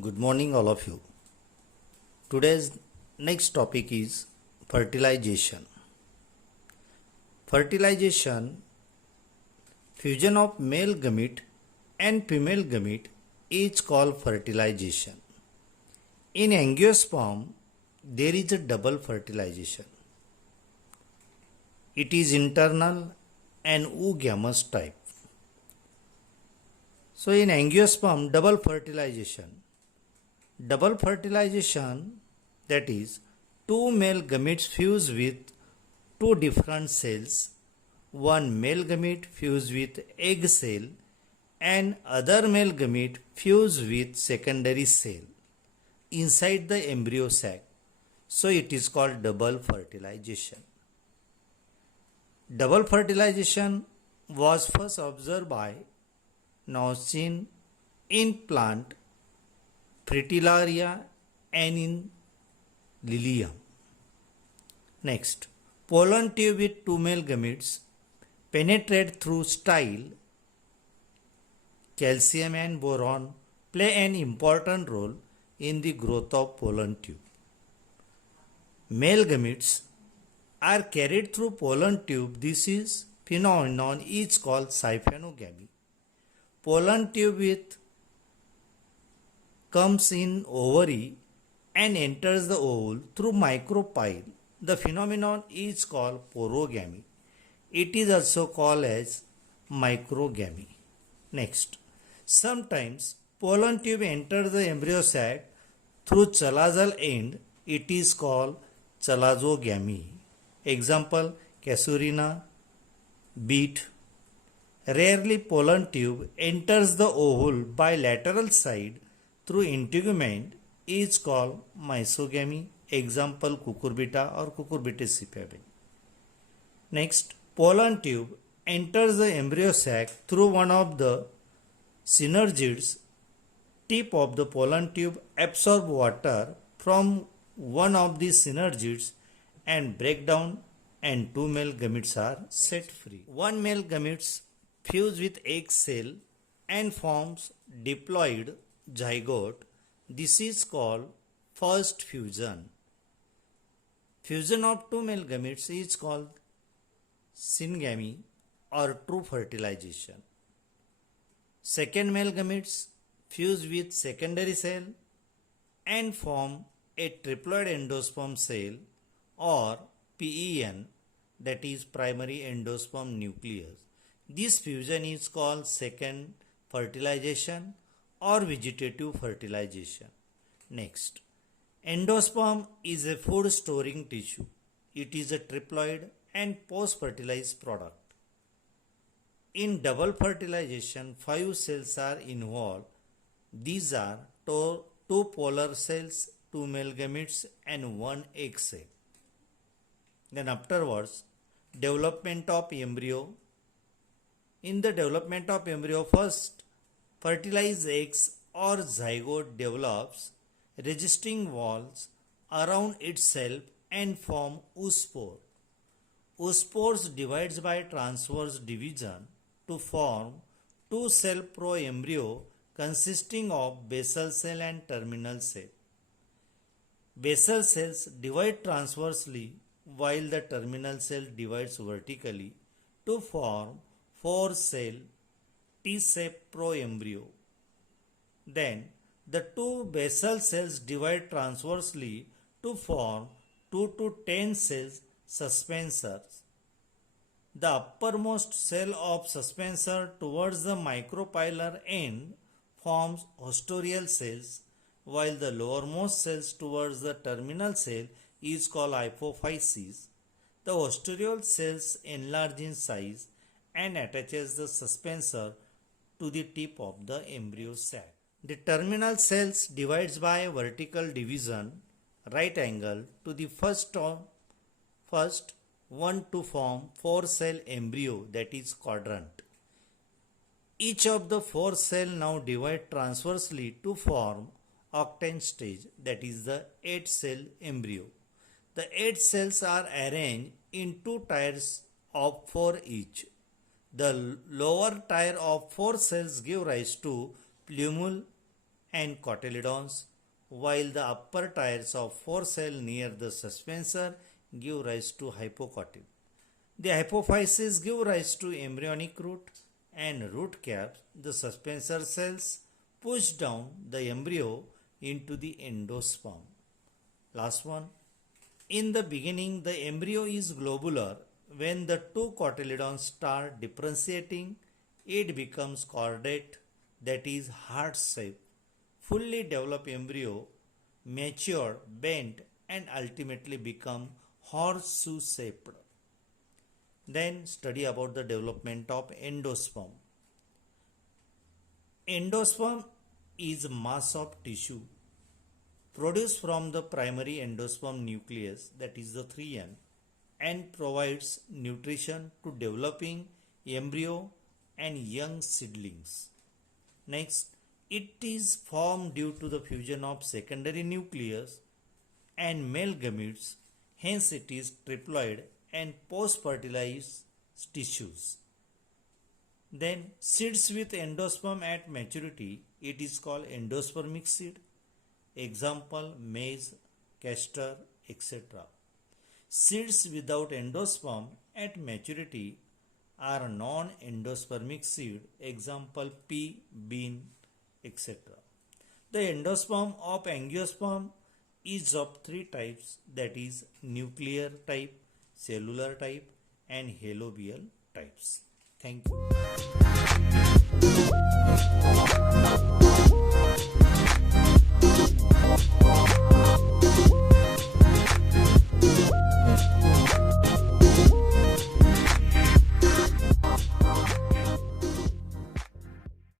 Good morning, all of you. Today's next topic is fertilization. Fertilization, fusion of male gamete and female gamete, is called fertilization. In angiosperm, there is a double fertilization. It is internal and oogamous type. So in angiosperm, double fertilization, that is, two male gametes fuse with two different cells, one male gamete fuse with egg cell and other male gamete fuse with secondary cell inside the embryo sac. So it is called double fertilization. Double fertilization was first observed by Nauchin in plant Fritillaria and in Lilium. Next, pollen tube with two male gametes penetrate through style. Calcium and boron play an important role in the growth of pollen tube. Male gametes are carried through pollen tube. This phenomenon is called syphaenogamy. Pollen tube comes in ovary and enters the ovule through micropyle. The phenomenon is called porogamy. It is also called as microgamy. Next, sometimes pollen tube enters the embryo sac through chalazal end. It is called chalazogamy. Example, Casuarina, beet. Rarely pollen tube enters the ovule by lateral side through integument is called mysogamy. Example, cucurbita or Cucurbitaceae scipabe. Next, pollen tube enters the embryo sac through one of the synergids. Tip of the pollen tube absorb water from one of the synergids and break down, and two male gametes are set free. One male gametes fuse with egg cell and forms diploid zygote. This is called first fusion. Fusion of two male gametes is called syngamy or true fertilization. Second male gametes fuse with secondary cell and form a triploid endosperm cell or PEN, that is primary endosperm nucleus. This fusion is called second fertilization or vegetative fertilization. Next, endosperm is a food storing tissue. It is a triploid and post-fertilized product. In double fertilization, 5 cells are involved. These are two polar cells, 2 male gametes and 1 egg cell. Then afterwards, development of embryo. In the development of embryo, first fertilized eggs or zygote develops resisting walls around itself and form oospore. Oospores divides by transverse division to form two-cell proembryo consisting of basal cell and terminal cell. Basal cells divide transversely while the terminal cell divides vertically to form 4-cell T-shaped proembryo. Then the two basal cells divide transversely to form 2 to 10 cells suspensors. The uppermost cell of suspensor towards the micropylar end forms haustorial cells, while the lowermost cells towards the terminal cell is called hypophysis. The haustorial cells enlarge in size and attaches the suspensor to the tip of the embryo sac. The terminal cells divides by vertical division, right angle to the first one to form 4-cell embryo, that is quadrant. Each of the 4 cells now divide transversely to form octane stage, that is the 8-cell embryo. The 8 cells are arranged in 2 tiers of 4 each. The lower tier of 4 cells give rise to plumule and cotyledons, while the upper tiers of four cells near the suspensor give rise to hypocotyl. The hypophysis give rise to embryonic root and root caps. The suspensor cells push down the embryo into the endosperm. Last one. In the beginning, the embryo is globular. When the two cotyledons start differentiating, it becomes chordate, that is heart-shaped. Fully developed embryo mature, bent, and ultimately become horseshoe-shaped. Then study about the development of endosperm. Endosperm is mass of tissue produced from the primary endosperm nucleus, that is the 3N, and provides nutrition to developing embryo and young seedlings. Next, it is formed due to the fusion of secondary nucleus and male gametes, hence it is triploid and post-fertilized tissues. Then seeds with endosperm at maturity, it is called endospermic seed. Example, maize, castor, etc. Seeds without endosperm at maturity are non-endospermic seed. Example, pea, bean, etc. The endosperm of angiosperm is of three types, that is nuclear type, cellular type, and halobial types. Thank you.